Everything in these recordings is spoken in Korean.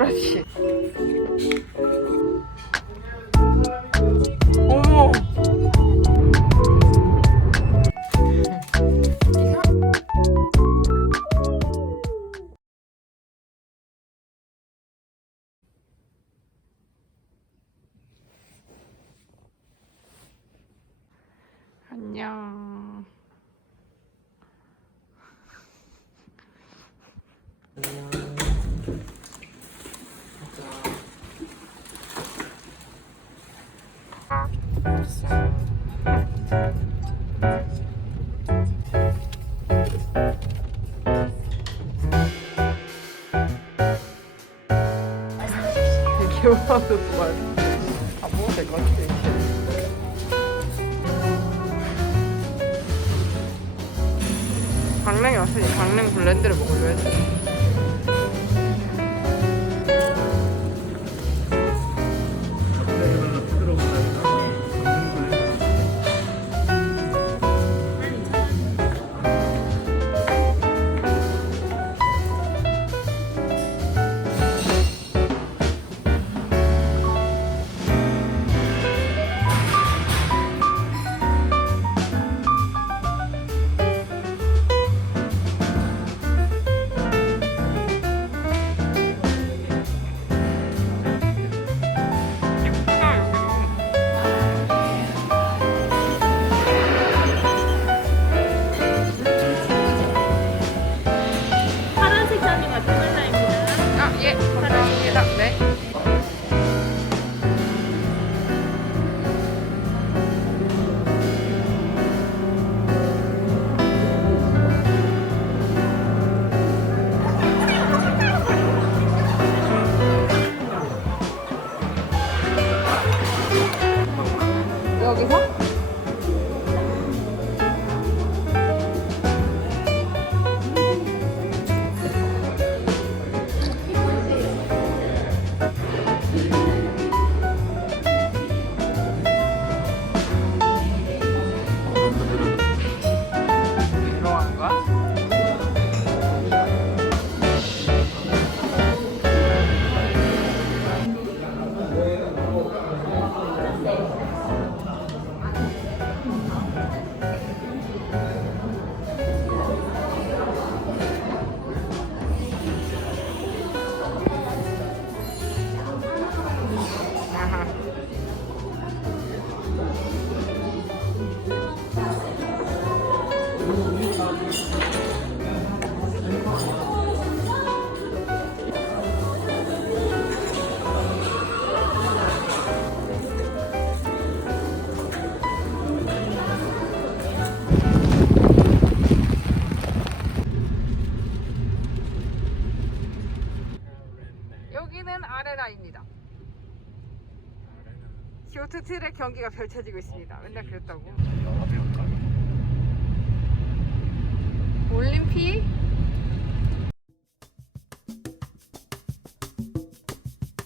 아우라지. 어머. 안녕. 개운하면서 말. 안 먹어도 될 것 같아. 강릉에 왔으니 강릉 블렌드를 먹어줘야지. 쇼트 트랙 경기가 펼쳐지고 있습니다. 맨날 그랬다고. 올림픽?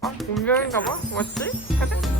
아, 운명인가 봐? 맞지? 가자.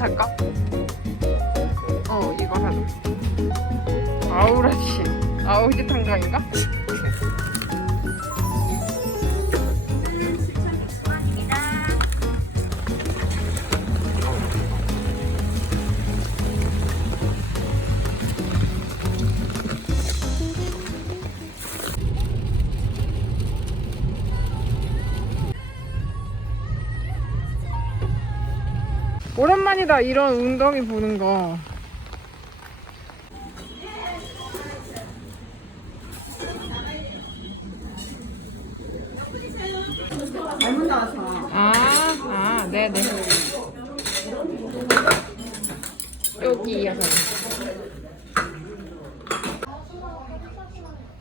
살까? 어 이거 하자. 아우라지. 아우지 탄강인가? 오랜만이다 이런 웅덩이 보는 거. 잘못 나와서. 아, 아, 네네. 여기 이어서.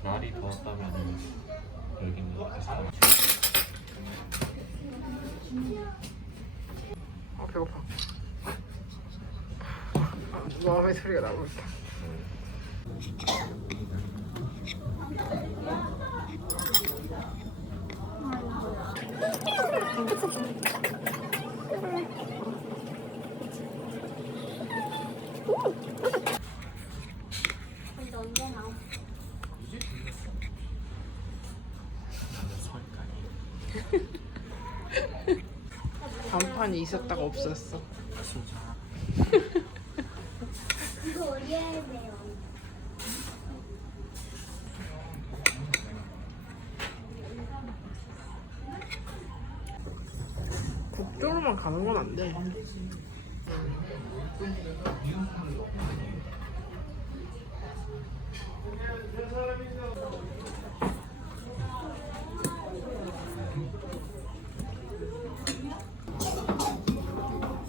날이 더웠다면 여기는 이렇게 사람 아 배고파. 마음의 소리가 나고 있다. 간판이 있었다가 없었어. 이거 올려야 돼요. 북쪽으로만 가는 건 안 돼.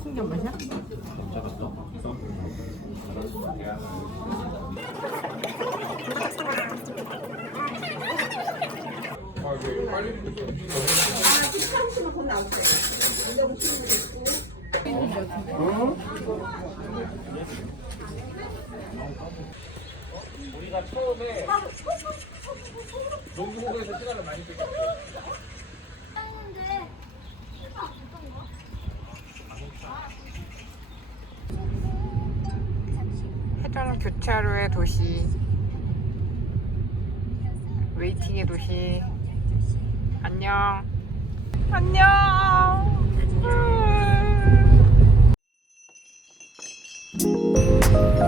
신기한 맛이야? 해전 교차로의 도시 웨이팅의 도시. 안녕. 안녕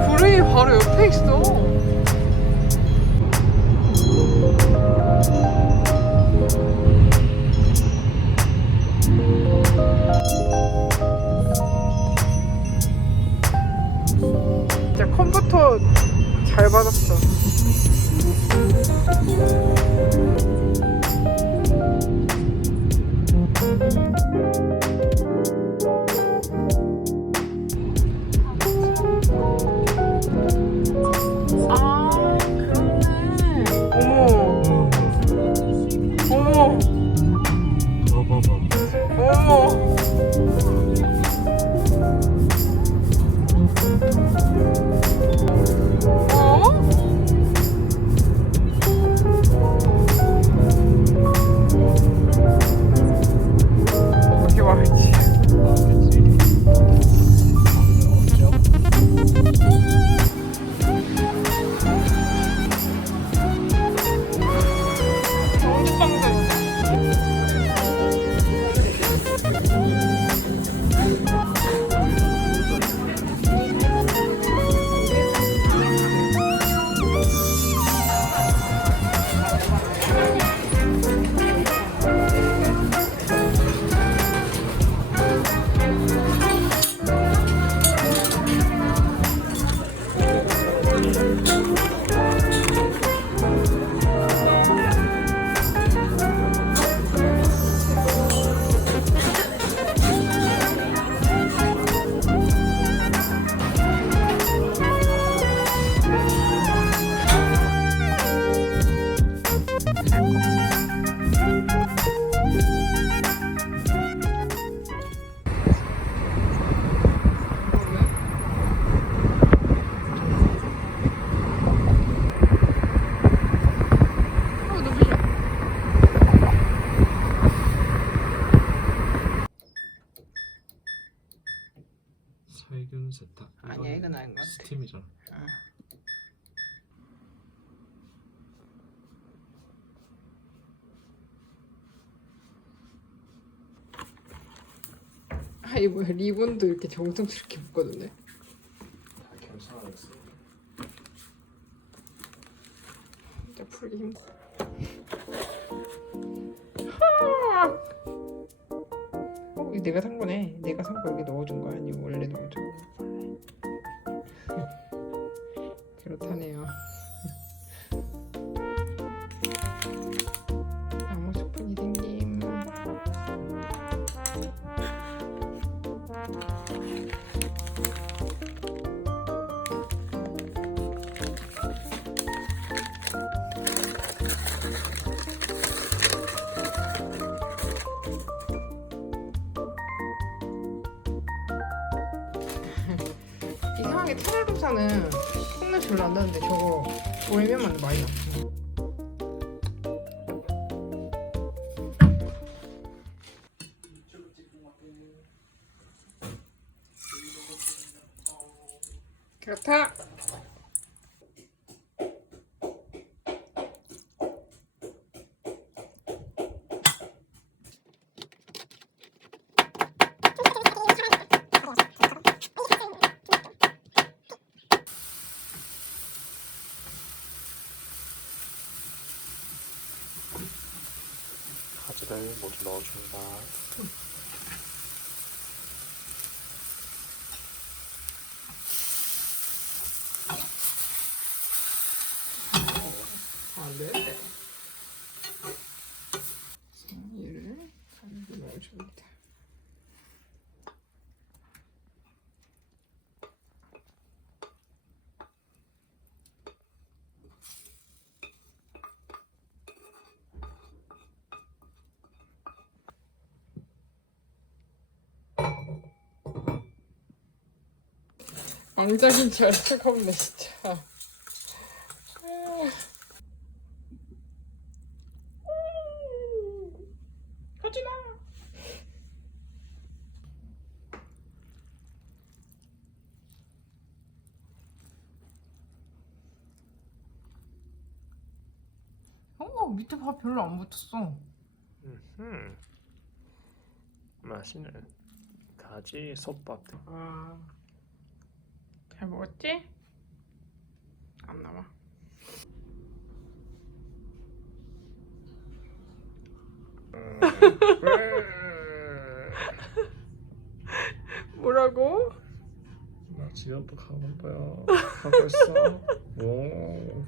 구름이 바로 옆에 있어 진짜 컴퓨터 잘 받았어. 것 같아. 스팀이잖아 아니 뭐야 리본도 이렇게 정성스럽게 묶어두네. 괜찮았어 진짜 풀기 힘들어. 어, 이거 내가 산 거네. 내가 산 거 여기 넣어준 거야? 아니면 원래 넣어준 거 그렇다 테라로사는 콩맛이 별로 안 나는데 저거 월면만 많이 나. 그렇다. 가지를 모두 넣어줍니다. 아, 네. 자, 얘를 가지고 넣어줍니다. 알 수가 없네 진짜. 하지마. 어 밑에 밥 별로 안 붙었어. 음. 맛있는 가지 솥밥. 아, 잘 먹었지? 안 남아. 뭐라고? 나 집에 또 가고 싶어요. 가고 있어. 오.